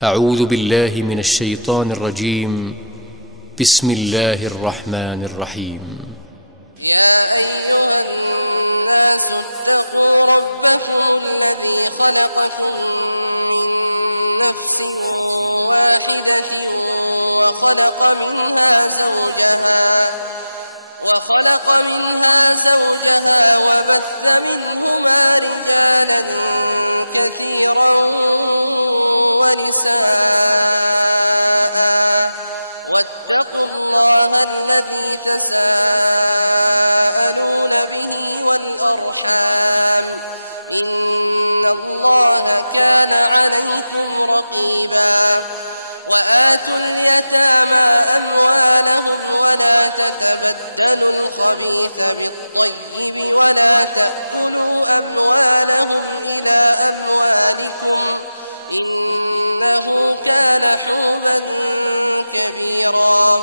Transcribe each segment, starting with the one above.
أعوذ بالله من الشيطان الرجيم. بسم الله الرحمن الرحيم. يا أيها الناس اتقوا ربكم الذي خلقكم من نفس واحدة وخلق منها زوجها وبث منهما رجالا كثيرا ونساء، واتقوا الله الذي تساءلون به والأرحام، إن الله كان عليكم رقيبا. وآتوا اليتامى أموالهم ولا تتبدلوا الخبيث بالطيب ولا تأكلوا أموالهم إلى أموالكم إنه كان حوبا كبيرا।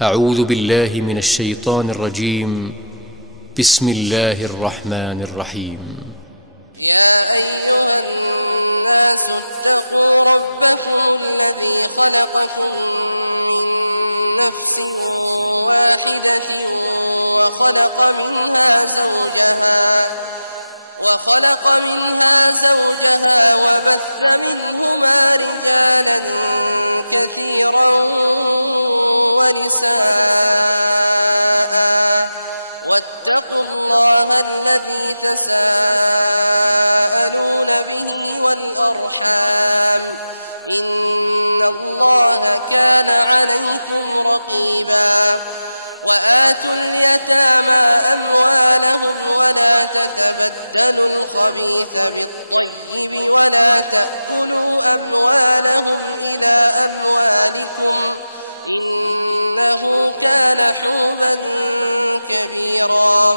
أعوذ بالله من الشيطان الرجيم. بسم الله الرحمن الرحيم. يا أيها الناس اتقوا ربكم الذي خلقكم من نفس واحدة وخلق منها زوجها وبث منهما رجالا كثيرا ونساء، واتقوا الله الذي تساءلون به والأرحام، إن الله كان عليكم رقيبا. وآتوا اليتامى أموالهم ولا تتبدلوا الخبيث بالطيب ولا تأكلوا أموالهم إلى أموالكم إنه كان حوبا كبيرا।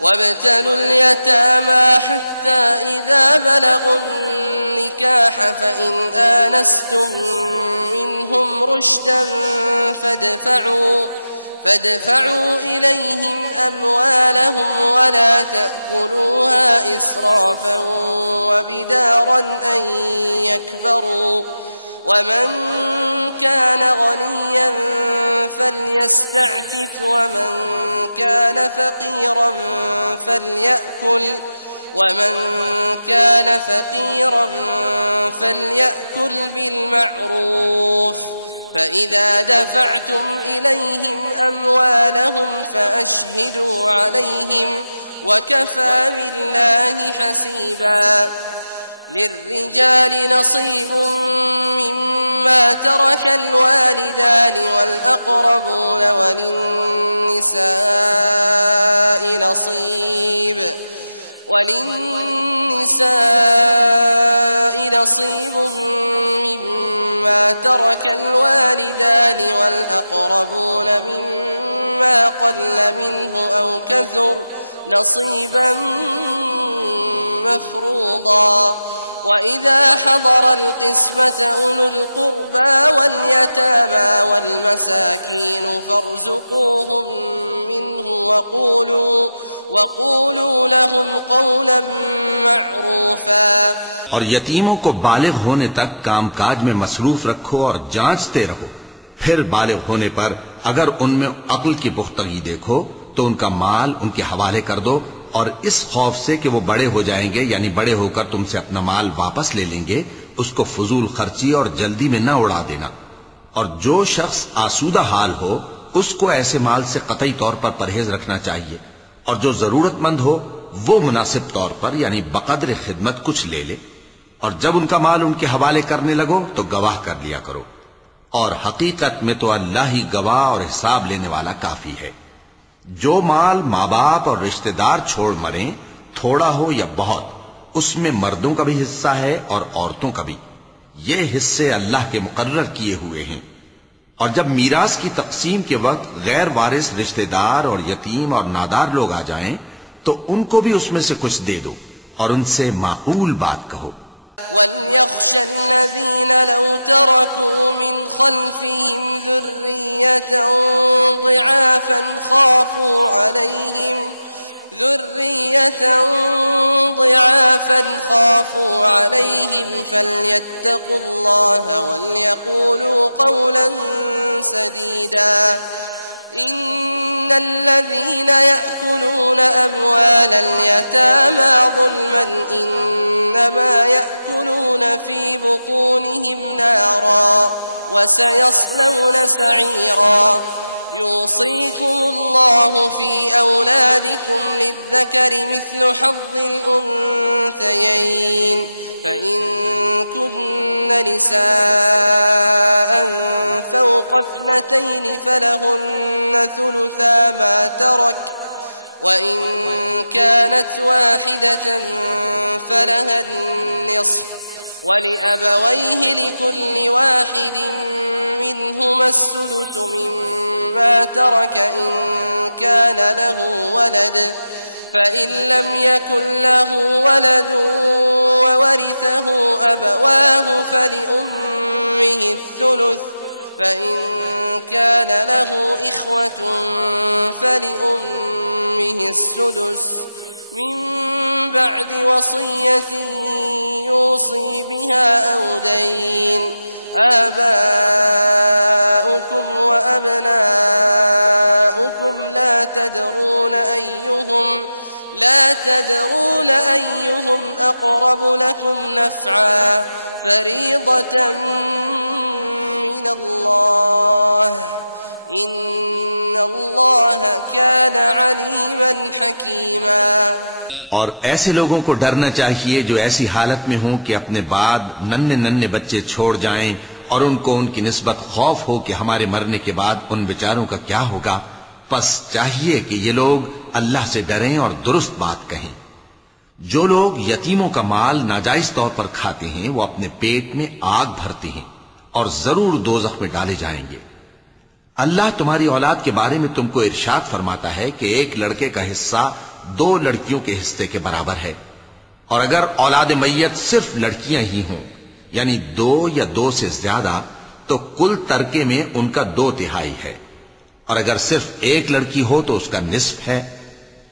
وابتلوا اليتامى حتى إذا بلغوا النكاح فإن آنستم منهم رشدا فادفعوا إليهم أموالهم ولا تأكلوها إسرافا وبدارا أن يكبروا، ومن كان غنيا فليستعفف ومن كان فقيرا فليأكل بالمعروف، فإذا دفعتم إليهم أموالهم فأشهدوا عليهم وكفى بالله حسيبا. للرجال نصيب مما ترك الوالدان والأقربون وللنساء نصيب مما ترك الوالدان والأقربون مما قل منه أو كثر نصيبا مفروضا. وإذا حضر القسمة أولو القربى واليتامى والمساكين فارزقوهم منه وقولوا لهم قولا معروفا. اور یتیموں کو بالغ ہونے تک کام کاج میں مصروف رکھو اور جانچتے رہو، پھر بالغ ہونے پر اگر ان میں عقل کی پختگی دیکھو تو ان کا مال ان کے حوالے کر دو، اور اس خوف سے کہ وہ بڑے ہو جائیں گے، یعنی بڑے ہو کر تم سے اپنا مال واپس لے لیں گے، اس کو فضول خرچی اور جلدی میں نہ اڑا دینا. اور جو شخص آسودہ حال ہو اس کو ایسے مال سے قطعی طور پر پرہیز رکھنا چاہیے، اور جو ضرورت مند ہو وہ مناسب طور پر یعنی بقدر خدمت کچھ لے لے. اور جب ان کا مال ان کے حوالے کرنے لگو تو گواہ کر لیا کرو، اور حقیقت میں تو اللہ ہی گواہ اور حساب لینے والا کافی ہے. جو مال ماں باپ اور رشتہ دار چھوڑ مریں، تھوڑا ہو یا بہت، اس میں مردوں کا بھی حصہ ہے اور عورتوں کا بھی. یہ حصے اللہ کے مقرر کیے ہوئے ہیں. اور جب میراث کی تقسیم کے وقت غیر وارث رشتہ دار اور یتیم اور نادار لوگ آ جائیں تو ان کو بھی اس میں سے کچھ دے دو اور ان سے معقول بات کہو. وَلْيَخْشَ الَّذِينَ لَوْ تَرَكُوا مِنْ خَلْفِهِمْ ذُرِّيَّةً ضِعَافًا خَافُوا عَلَيْهِمْ فَلْيَتَّقُوا اللَّهَ وَلْيَقُولُوا قَوْلًا سَدِيدًا. إن الذين يأكلون أموال اليتامى ظلما إنما يأكلون في بطونهم نارا وسيصلون سعيرا. يوصيكم الله في أولادكم للذكر مثل حظ الأنثيين فإن كن نساء فوق 2 فلهن ثلثا ما ترك، وإن كانت واحدة فلها النصف، ولأبويه لكل واحد منهما السدس مما ترك إن كان له ولد، فإن لم يكن له ولد وورثه أبواه فلأمه الثلث، فإن كان له إخوة فلأمه السدس من بعد وصية يوصي بها أو دين. آباؤكم وأبناؤكم لا تدرون أيهم أقرب لكم نفعا فريضة من الله إن الله كان عليما حكيما. اور ایسے لوگوں کو ڈرنا چاہیے جو ایسی حالت میں ہوں کہ اپنے بعد ننھے بچے چھوڑ جائیں اور ان کو ان کی نسبت خوف ہو کہ ہمارے مرنے کے بعد ان بیچاروں کا کیا ہوگا. پس چاہیے کہ یہ لوگ اللہ سے ڈریں اور درست بات کہیں. جو لوگ یتیموں کا مال ناجائز طور پر کھاتے ہیں وہ اپنے پیٹ میں آگ بھرتے ہیں اور ضرور دوزخ میں ڈالے جائیں گے. اللہ تمہاری اولاد کے بارے میں تم کو ارشاد فرماتا ہے کہ ایک لڑکے کا حصہ 2 لڑکیوں کے حصے کے برابر ہے، اور اگر اولاد میت صرف لڑکیاں ہی ہوں یعنی 2 یا 2 سے زیادہ تو کل ترکے میں ان کا 2/3 ہے، اور اگر صرف ایک لڑکی ہو تو اس کا نصف ہے،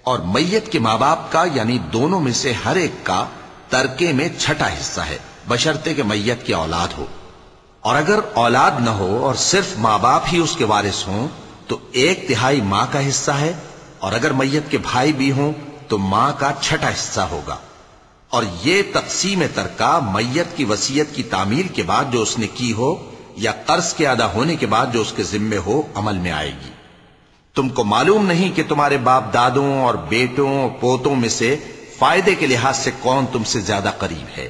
اور میت کے ماں باپ کا یعنی دونوں میں سے ہر ایک کا ترکے میں 6واں حصہ ہے بشرطے کہ میت کی اولاد ہو. اور اگر اولاد نہ ہو اور صرف ماں باپ ہی اس کے وارث ہوں تو 1/3 ماں کا حصہ ہے، اور اگر میت کے بھائی بھی ہوں تو ماں کا 6واں حصہ ہوگا. اور یہ تقسیم ترکہ میت کی وصیت کی تعمیل کے بعد جو اس نے کی ہو یا قرض کے ادا ہونے کے بعد جو اس کے ذمے ہو عمل میں آئے گی. تم کو معلوم نہیں کہ تمہارے باپ دادوں اور بیٹوں اور پوتوں میں سے فائدے کے لحاظ سے کون تم سے زیادہ قریب ہے.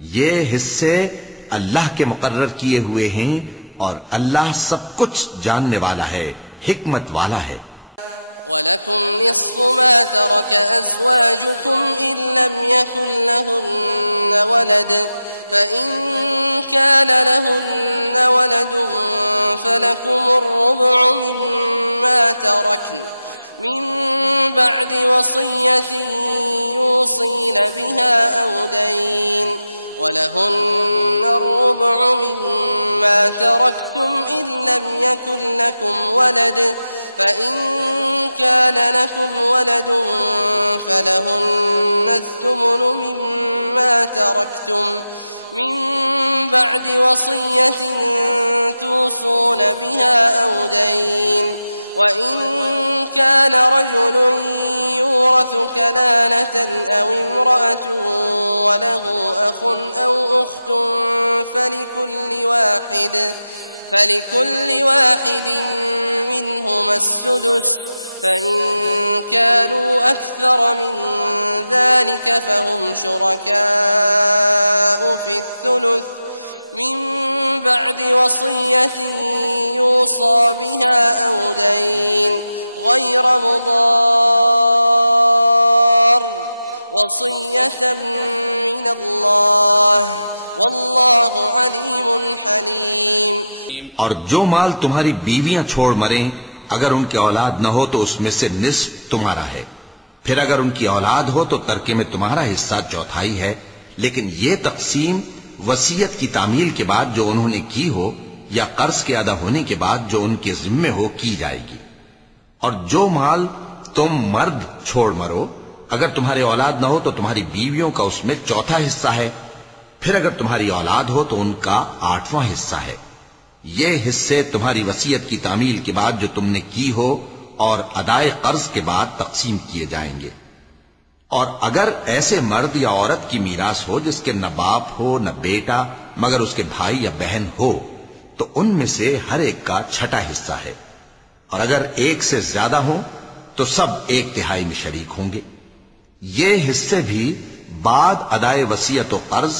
یہ حصے اللہ کے مقرر کیے ہوئے ہیں اور اللہ سب کچھ جاننے والا ہے، حکمت والا ہے. وَلَكُمْ نِصْفُ مَا تَرَكَ أَزْوَاجُكُمْ إِن لَّمْ يَكُن لَّهُنَّ وَلَدٌ فَإِن كَانَ لَهُنَّ وَلَدٌ فَلَكُمُ الرُّبُعُ مِمَّا تَرَكْنَ مِن بَعْدِ وَصِيَّةٍ يُوصِينَ بِهَا أَوْ دَيْنٍ وَلَهُنَّ الرُّبُعُ مِمَّا تَرَكْتُمْ إِن لَّمْ يَكُن لَّكُمْ وَلَدٌ فإن كان لكم ولد فلهن الثمن مما تركتم من بعد وصية توصون بها أو دين وإن كان رجل يورث كلالة أو امرأة وله أخ أو أخت فلكل واحد منهما السدس فإن كانوا أكثر من ذلك فهم شركاء في الثلث من بعد وصية يوصى بها أو دين غير مضار وصية من الله والله عليم حليم. اور جو مال تمہاری بیویاں چھوڑ مریں اگر ان کی اولاد نہ ہو تو اس میں سے نصف تمہارا ہے، پھر اگر ان کی اولاد ہو تو ترکے میں تمہارا حصہ چوتھائی ہے، لیکن یہ تقسیم وصیت کی تعمیل کے بعد جو انہوں نے کی ہو یا قرض کے ادا ہونے کے بعد جو ان کے ذمے ہو کی جائے گی. اور جو مال تم مرد چھوڑ مرو اگر تمہارے اولاد نہ ہو تو تمہاری بیویوں کا اس میں چوتھا حصہ ہے، پھر اگر تمہاری اولاد ہو تو ان کا 8واں حصہ ہے. یہ حصے تمہاری وصیت کی تعمیل کے بعد جو تم نے کی ہو اور ادائے قرض کے بعد تقسیم کیے جائیں گے. اور اگر ایسے مرد یا عورت کی میراث ہو جس کے نہ باپ ہو نہ بیٹا مگر اس کے بھائی یا بہن ہو تو ان میں سے ہر ایک کا 6واں حصہ ہے، اور اگر ایک سے زیادہ ہوں تو سب 1/3 میں شریک ہوں گے. یہ حصے بھی بعد ادائے وصیت و قرض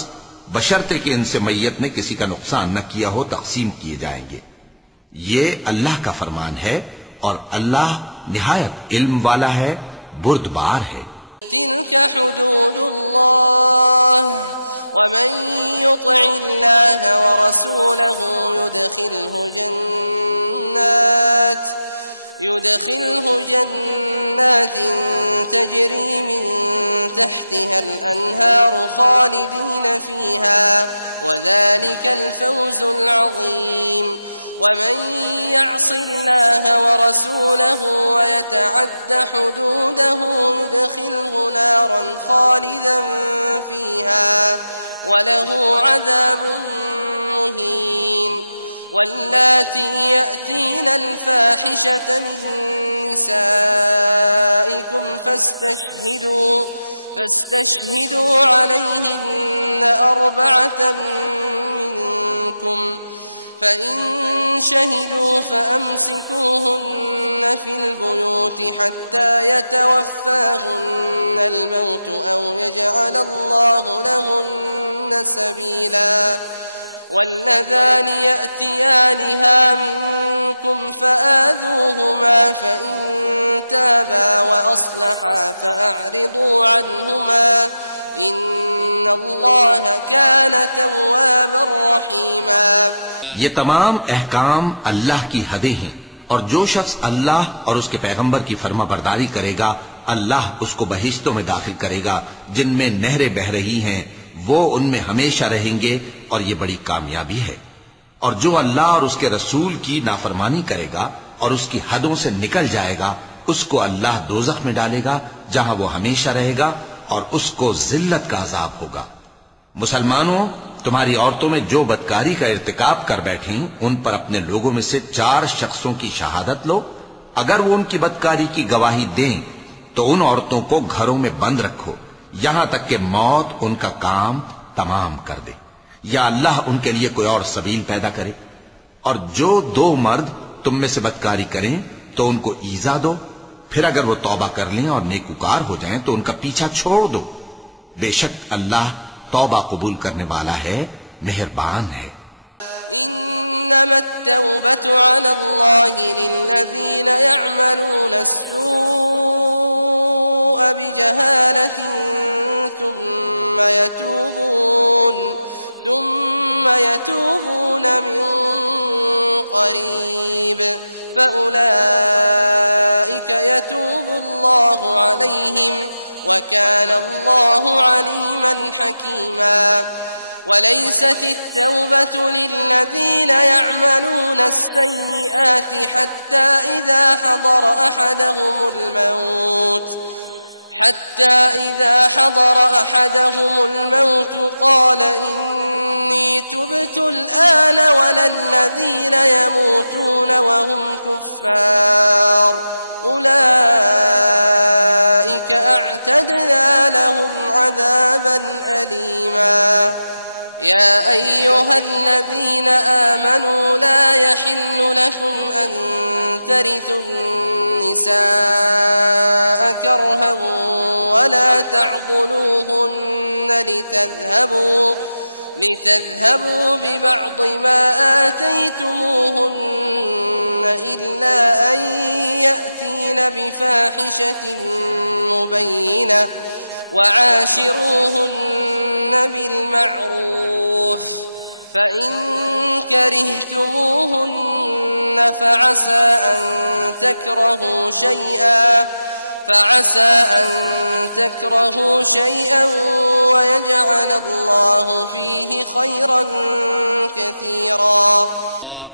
بشرطے کہ ان سے میت نے کسی کا نقصان نہ کیا ہو تقسیم کیے جائیں گے. یہ اللہ کا فرمان ہے اور اللہ نہایت علم والا ہے، بردبار ہے. تلك حدود الله ومن يطع الله ورسوله يدخله جنات تجري من تحتها الأنهار خالدين فيها وذلك الفوز العظيم. ومن يعص الله ورسوله ويتعد حدوده يدخله نارا خالدا فيها وله عذاب مهين. واللاتي يأتين الفاحشة من نسائكم فاستشهدوا عليهن 4 منكم فإن شهدوا فأمسكوهن في البيوت حتى يتوفاهن الموت أو يجعل الله لهن سبيلا. واللذان يأتيانها منكم فآذوهما فإن تابا وأصلحا فأعرضوا عنهما إن الله كان توابا رحيما. یہ تمام احکام اللہ کی حدیں ہیں، اور جو شخص اللہ اور اس کے پیغمبر کی فرما برداری کرے گا اللہ اس کو بہشتوں میں داخل کرے گا جن میں نہریں بہ رہی ہیں، وہ ان میں ہمیشہ رہیں گے اور یہ بڑی کامیابی ہے. اور جو اللہ اور اس کے رسول کی نافرمانی کرے گا اور اس کی حدوں سے نکل جائے گا اس کو اللہ دوزخ میں ڈالے گا جہاں وہ ہمیشہ رہے گا اور اس کو ذلت کا عذاب ہوگا. مسلمانوں، تمہاری عورتوں میں جو بدکاری کا ارتکاب کر بیٹھیں ان پر اپنے لوگوں میں سے 4 شخصوں کی شہادت لو. اگر وہ ان کی بدکاری کی گواہی دیں تو ان عورتوں کو گھروں میں بند رکھو یہاں تک کہ موت ان کا کام تمام کر دے یا اللہ ان کے لیے کوئی اور سبیل پیدا کرے. اور جو 2 مرد تم میں سے بدکاری کریں تو ان کو ایذا دو، پھر اگر وہ توبہ کر لیں اور نیکوکار ہو جائیں تو ان کا پیچھا چھوڑ دو. بے شک اللہ توبہ قبول کرنے والا ہے، مہربان ہے. إنما التوبة على الله للذين يعملون السوء بجهالة ثم يتوبون من قريب فأولئك يتوب الله عليهم وكان الله عليما حكيما. وليست التوبة للذين يعملون السيئات حتى إذا حضر أحدهم الموت قال إني تبت الآن ولا الذين يموتون وهم كفار أولئك أعتدنا لهم عذابا أليما. يا أيها الذين آمنوا لا يحل لكم أن ترثوا النساء كرها ولا تعضلوهن لتذهبوا ببعض ما آتيتموهن إلا أن يأتين بفاحشة مبينة وعاشروهن بالمعروف فإن كرهتموهن فعسى أن تكرهوا شيئا ويجعل الله فيه خيرا كثيرا.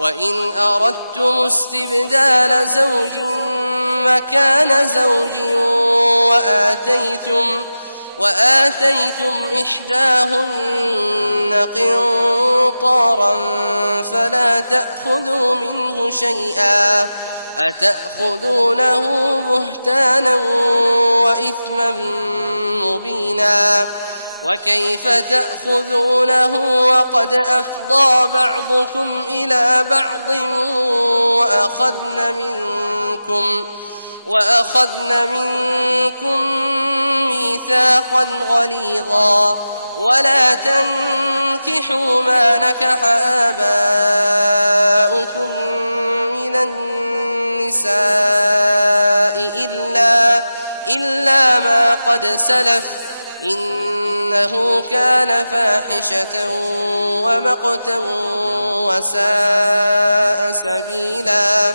وإن أردتم استبدال زوج مكان زوج وآتيتم إحداهن قنطارا فلا تأخذوا منه شيئا أتأخذونه بهتانا وإثما مبينا وكيف تأخذونه وقد أفضى بعضكم إلى بعض وأخذن منكم ميثاقا غليظا ولا تنكحوا ما نكح آباؤكم من النساء إلا ما قد سلف إنه كان فاحشة ومقتا وساء سبيلا।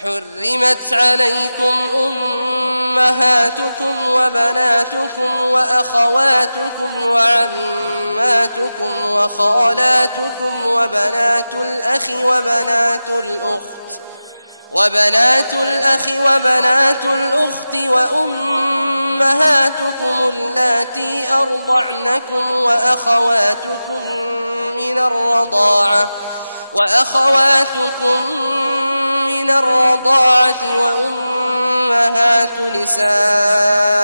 حرمت عليكم أمهاتكم وبناتكم وأخواتكم وعماتكم وخالاتكم وبنات الأخ وبنات الأخت وأمهاتكم اللاتي أرضعنكم وأخواتكم من الرضاعة وأمهات نسائكم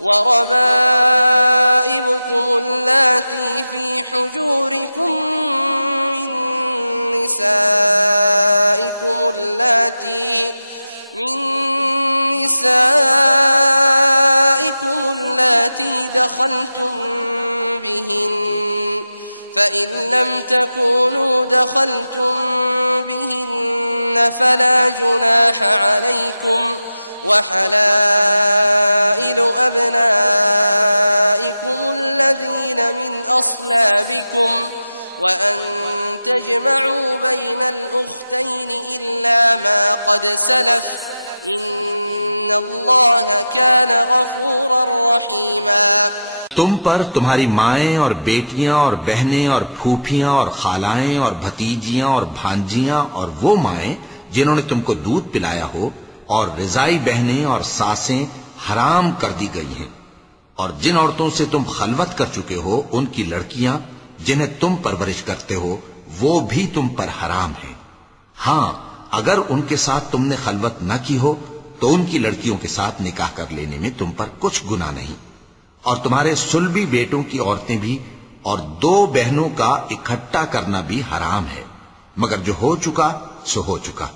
وربائبكم اللاتي في حجوركم من نسائكم اللاتي دخلتم بهن فإن لم تكونوا دخلتم بهن فلا جناح عليكم وحلائل أبنائكم الذين من أصلابكم وأن تجمعوا بين الأختين إلا ما قد سلف إن الله كان غفورا رحيما. تم پر تمہاری مائیں اور بیٹیاں اور بہنیں اور پھوپھیاں اور خالائیں اور بھتیجیاں اور بھانجیاں اور وہ مائیں جنہوں نے تم کو دودھ پلایا ہو اور رضائی بہنیں اور ساسیں حرام کر دی گئی ہیں، اور جن عورتوں سے تم خلوت کر چکے ہو ان کی لڑکیاں جنہیں تم پرورش کرتے ہو وہ بھی تم پر حرام ہیں. ہاں اگر ان کے ساتھ تم نے خلوت نہ کی ہو تو ان کی لڑکیوں کے ساتھ نکاح کر لینے میں تم پر کچھ گناہ نہیں. اور تمہارے صلبی بیٹوں کی عورتیں بھی اور دو بہنوں کا اکٹھا کرنا بھی حرام ہے، مگر جو ہو چکا سو ہو چکا.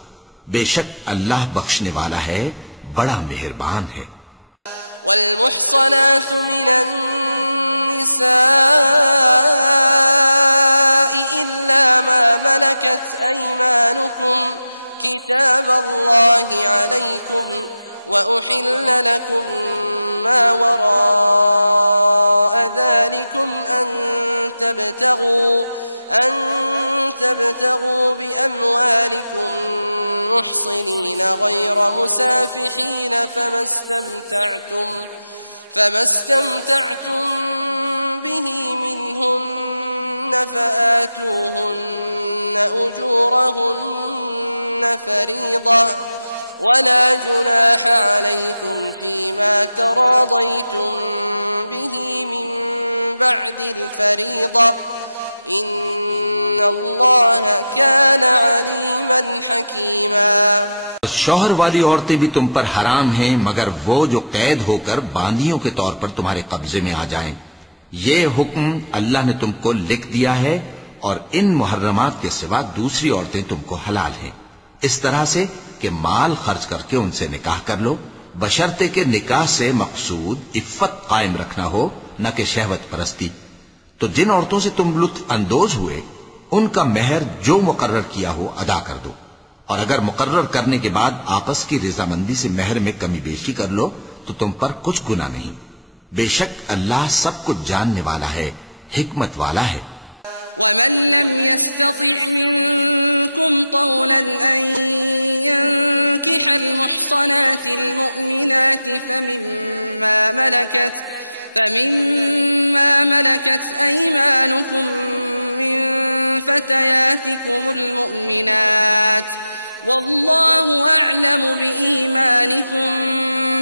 بے شک اللہ بخشنے والا ہے، بڑا مہربان ہے. والمحصنات من النساء إلا ما ملكت أيمانكم كتاب الله عليكم وأحل لكم ما وراء ذلكم أن تبتغوا بأموالكم محصنين غير مسافحين فما استمتعتم به منهن فآتوهن أجورهن فريضة ولا جناح عليكم فيما تراضيتم به من بعد الفريضة إن الله كان عليما حكيما. شوہر والی عورتیں بھی تم پر حرام ہیں مگر وہ جو قید ہو کر باندیوں کے طور پر تمہارے قبضے میں آ جائیں. یہ حکم اللہ نے تم کو لکھ دیا ہے اور ان محرمات کے سوا دوسری عورتیں تم کو حلال ہیں، اس طرح سے کہ مال خرچ کر کے ان سے نکاح کر لو، بشرطے کہ نکاح سے مقصود عفت قائم رکھنا ہو نہ کہ شہوت پرستی. تو جن عورتوں سے تم لطف اندوز ہوئے ان کا مہر جو مقرر کیا ہو ادا کر دو، اور اگر مقرر کرنے کے بعد آپس کی رضامندی سے مہر میں کمی بیشی کر لو تو تم پر کچھ گناہ نہیں. بے شک اللہ سب کچھ جاننے والا ہے، حکمت والا ہے. ومن لم يستطع منكم طولا أن ينكح المحصنات المؤمنات فمما ملكت أيمانكم من فتياتكم المؤمنات والله أعلم بإيمانكم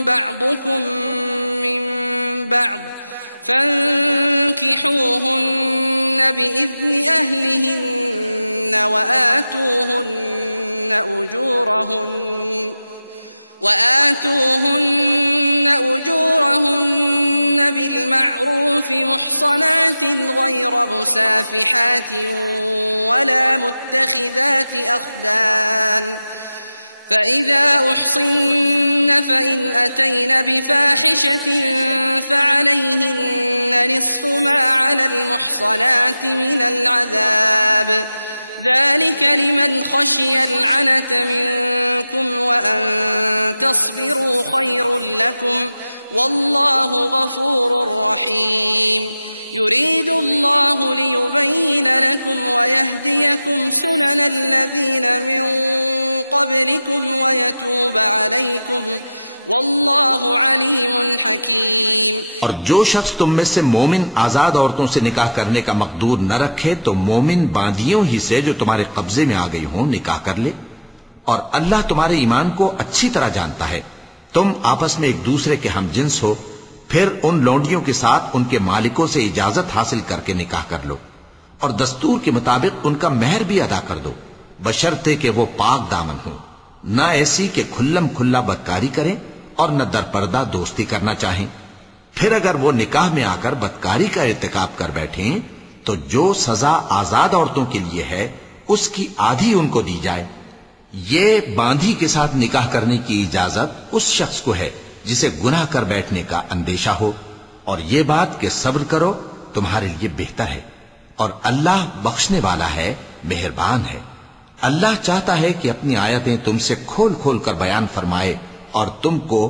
بعضكم من بعض فانكحوهن بإذن أهلهن وآتوهن أجورهن بالمعروف محصنات غير مسافحات ولا متخذات أخدان فإذا أحصن فإن أتين بفاحشة فعليهن نصف ما على المحصنات من العذاب ذلك لمن خشي العنة منكم وأن تصبروا خير لكم والله غفور رحيم. يريد الله ليبين لكم ويهديكم سنن الذين من قبلكم ويتوب عليكم واللہ علیم حکیم. اور جو شخص تم میں سے مومن آزاد عورتوں سے نکاح کرنے کا مقدور نہ رکھے تو مومن باندیوں ہی سے جو تمہارے قبضے میں آ گئی ہوں نکاح کر لے، اور اللہ تمہارے ایمان کو اچھی طرح جانتا ہے. تم آپس میں ایک دوسرے کے ہم جنس ہو، پھر ان لونڈیوں کے ساتھ ان کے مالکوں سے اجازت حاصل کر کے نکاح کر لو، اور دستور کے مطابق ان کا مہر بھی ادا کر دو، بشرطے کہ وہ پاک دامن ہوں، نہ ایسی کہ کھلم کھلا بدکاری کریں اور نہ درپردہ دوستی کرنا چاہیں. پھر اگر وہ نکاح میں آ کر بدکاری کا ارتکاب کر بیٹھیں تو جو سزا آزاد عورتوں کے لیے ہے اس کی آدھی ان کو دی جائے. یہ باندھی کے ساتھ نکاح کرنے کی اجازت اس شخص کو ہے جسے گناہ کر بیٹھنے کا اندیشہ ہو، اور یہ بات کہ صبر کرو تمہارے لیے بہتر ہے، اور اللہ بخشنے والا ہے، مہربان ہے۔ اللہ چاہتا ہے کہ اپنی آیتیں تم سے کھول کھول کر بیان فرمائے اور تم کو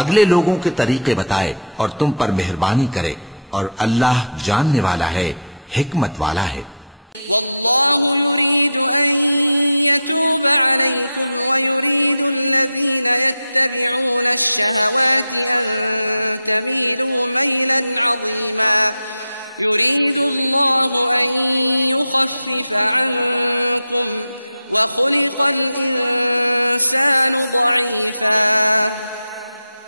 اگلے لوگوں کے طریقے بتائے اور تم پر مہربانی کرے، اور اللہ جاننے والا ہے، حکمت والا ہے۔ والله يريد أن يتوب عليكم ويريد الذين يتبعون الشهوات أن تميلوا ميلا عظيما يريد الله أن يخفف عنكم وخلق الإنسان ضعيفا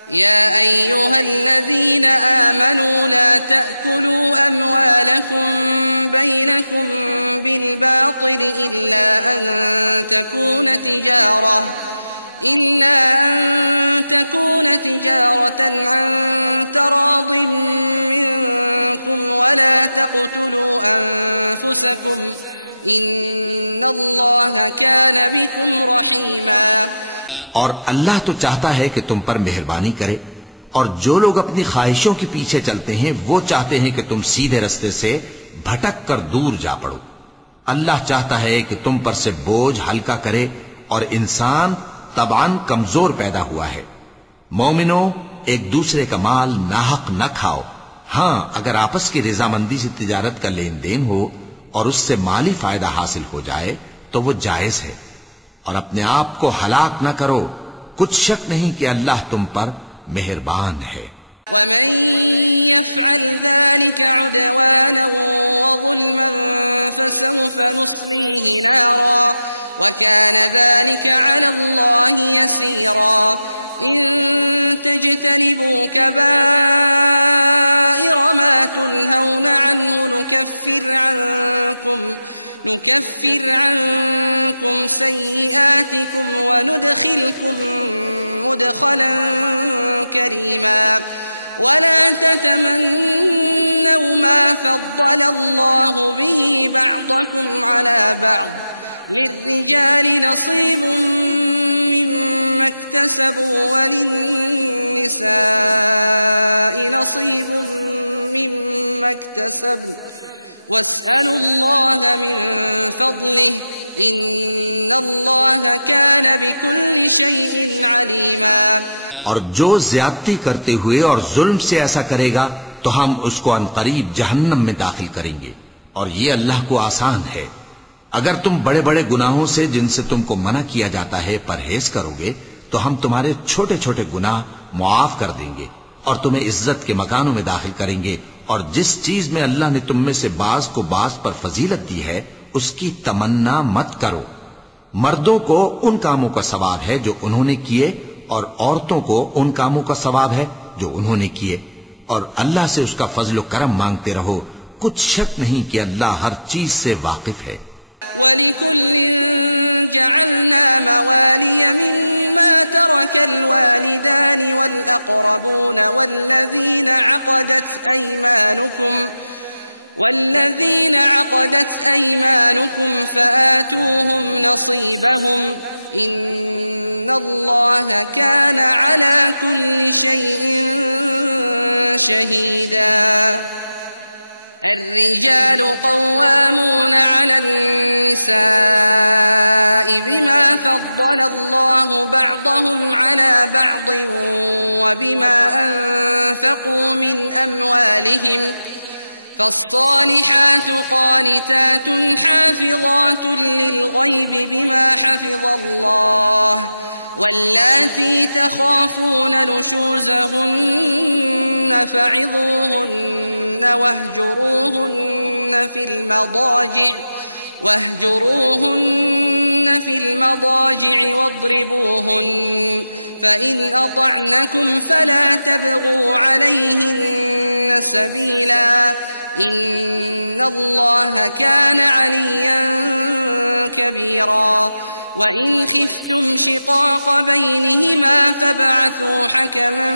يا أيها الذين آمنوا لا تأكلوا أموالكم بينكم بالباطل إلا أن تكون تجارة عن تراض منكم ولا تقتلوا أنفسكم إن الله كان بكم رحيما۔ اور اللہ تو چاہتا ہے کہ تم پر مہربانی کرے، اور جو لوگ اپنی خواہشوں کے پیچھے چلتے ہیں وہ چاہتے ہیں کہ تم سیدھے رستے سے بھٹک کر دور جا پڑو۔ اللہ چاہتا ہے کہ تم پر سے بوجھ ہلکا کرے، اور انسان طبعاً کمزور پیدا ہوا ہے۔ مومنوں، ایک دوسرے کا مال ناحق نہ کھاؤ، ہاں اگر آپس کی رضامندی سے تجارت کا لین دین ہو اور اس سے مالی فائدہ حاصل ہو جائے تو وہ جائز ہے، اور اپنے آپ کو ہلاک نہ کرو، کچھ شک نہیں کہ اللہ تم پر مہربان ہے۔ ومن يفعل ذلك عدوانا وظلما فسوف نصليه نارا وكان ذلك على الله يسيرا إن تجتنبوا كبائر ما تنهون عنه نكفر عنكم سيئاتكم وندخلكم مدخلا كريما ولا تتمنوا ما فضل الله به بعضكم على بعض للرجال نصيب مما اكتسبوا وللنساء نصيب مما اكتسبن واسألوا الله من فضله إن الله كان بكل شيء عليما۔ اور جو زیادتی کرتے ہوئے اور ظلم سے ایسا کرے گا تو ہم اس کو عنقریب جہنم میں داخل کریں گے، اور یہ اللہ کو آسان ہے۔ اگر تم بڑے بڑے گناہوں سے جن سے تم کو منع کیا جاتا ہے پرہیز کرو گے تو ہم تمہارے چھوٹے چھوٹے گناہ معاف کر دیں گے اور تمہیں عزت کے مکانوں میں داخل کریں گے، اور جس چیز میں اللہ نے تم میں سے بعض کو بعض پر فضیلت دی ہے اس کی تمنا مت کرو۔ مردوں کو ان کاموں کا ثواب ہے جو انہوں نے کیے، اور عورتوں کو ان کاموں کا ثواب ہے جو انہوں نے کیے، اور اللہ سے اس کا فضل و کرم مانگتے رہو، کچھ شک نہیں کہ اللہ ہر چیز سے واقف ہے۔ وَلِكُلٍّ جَعَلْنَا مَوَالِيَ مِمَّا تَرَكَ الْوَالِدَانِ وَالْأَقْرَبُونَ وَالَّذِينَ عَقَدَتْ أَيْمَانُكُمْ فَآتُوهُمْ نَصِيبَهُمْ إِنَّ اللَّهَ كَانَ عَلَى كُلِّ شَيْءٍ شَهِيدًا۔ الرجال قوامون على النساء بما فضل الله بعضهم على بعض وبما أنفقوا من أموالهم فالصالحات قانتات حافظات للغيب بما حفظ الله واللاتي تخافون نشوزهن فعظوهن واهجروهن في المضاجع واضربوهن فإن أطعنكم فلا تبغوا عليهن سبيلا إن الله كان عليا كبيرا وإن خفتم شقاق بينهما فابعثوا حكما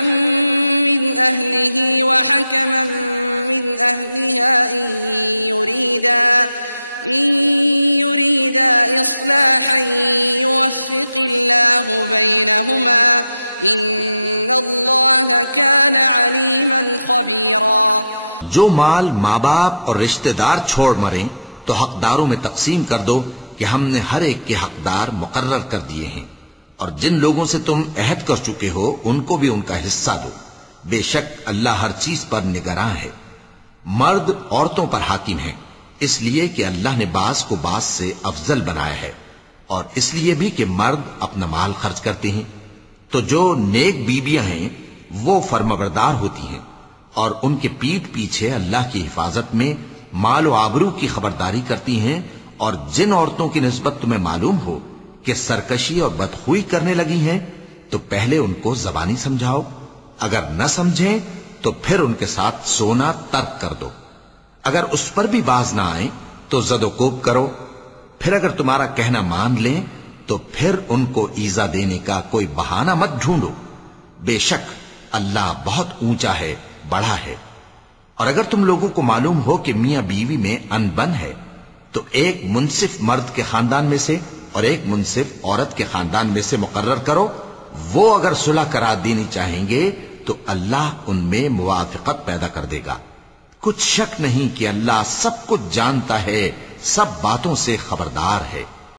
من أهله وحكما من أهلها إن يريدا إصلاحا يوفق الله بينهما إن الله كان عليما خبيرا۔ جو مال ماں باپ اور رشتہ دار چھوڑ مریں تو حقداروں میں تقسیم کر دو کہ ہم نے ہر ایک کے حقدار مقرر کر دیے ہیں، اور جن لوگوں سے تم عہد کر چکے ہو ان کو بھی ان کا حصہ دو، بے شک اللہ ہر چیز پر نگراں ہے۔ مرد عورتوں پر حاکم ہیں، اس لیے کہ اللہ نے بعض کو بعض سے افضل بنایا ہے، اور اس لیے بھی کہ مرد اپنا مال خرچ کرتے ہیں۔ تو جو نیک بیویاں ہیں وہ فرمانبردار ہوتی ہیں، اور ان کے پیٹھ پیچھے اللہ کی حفاظت میں مال و آبرو کی خبرداری کرتی ہیں، اور جن عورتوں کی نسبت تمہیں معلوم ہو کہ سرکشی اور بدخوئی کرنے لگی ہیں تو پہلے ان کو زبانی سمجھاؤ، اگر نہ سمجھیں تو پھر ان کے ساتھ سونا ترک کر دو، اگر اس پر بھی باز نہ آئیں تو زد و کوب کرو، پھر اگر تمہارا کہنا مان لیں تو پھر ان کو ایذا دینے کا کوئی بہانہ مت ڈھونڈو، بے شک اللہ بہت اونچا ہے، بڑا ہے۔ اور اگر تم لوگوں کو معلوم ہو کہ میاں بیوی میں انبن ہے تو ایک منصف مرد کے خاندان میں سے اور ایک منصف عورت کے خاندان میں سے مقرر کرو، وہ اگر صلح کرا دینی چاہیں گے تو اللہ ان میں موافقت پیدا کر دے گا۔ کچھ شک نہیں کہ اللہ سب کچھ جانتا ہے، سب باتوں سے خبردار ہے۔